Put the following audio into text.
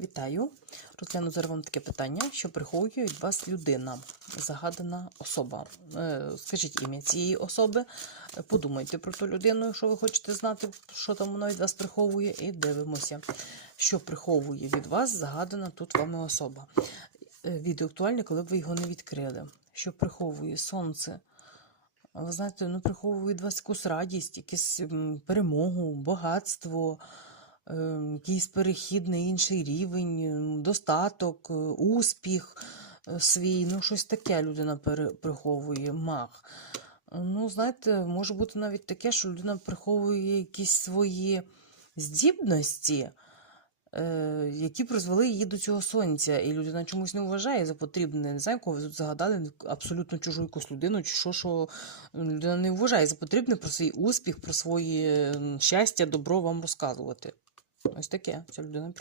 Вітаю. Розгляну зараз вам таке питання, що приховує від вас людина, загадана особа. Е, Скажіть ім'я цієї особи, подумайте про ту людину, якщо ви хочете знати, що там вона від вас приховує, і дивимося, що приховує від вас загадана тут вами особа. Е, Відео актуальне, коли б ви його не відкрили. Що приховує сонце? Ви знаєте, ну приховує від вас якусь радість, якусь перемогу, багатство, якийсь перехід на інший рівень, достаток, е, успіх е, свій. Ну, щось таке людина приховує, мах. Ну, знаєте, може бути навіть таке, що людина приховує якісь свої здібності, е, які призвели її до цього сонця, і людина чомусь не вважає за потрібне. Не знаю, кого тут загадали, абсолютно чужу якусь людину, чи що, що людина не вважає за потрібне про свій успіх, про своє щастя, добро вам розказувати. Ось таке. Ця людина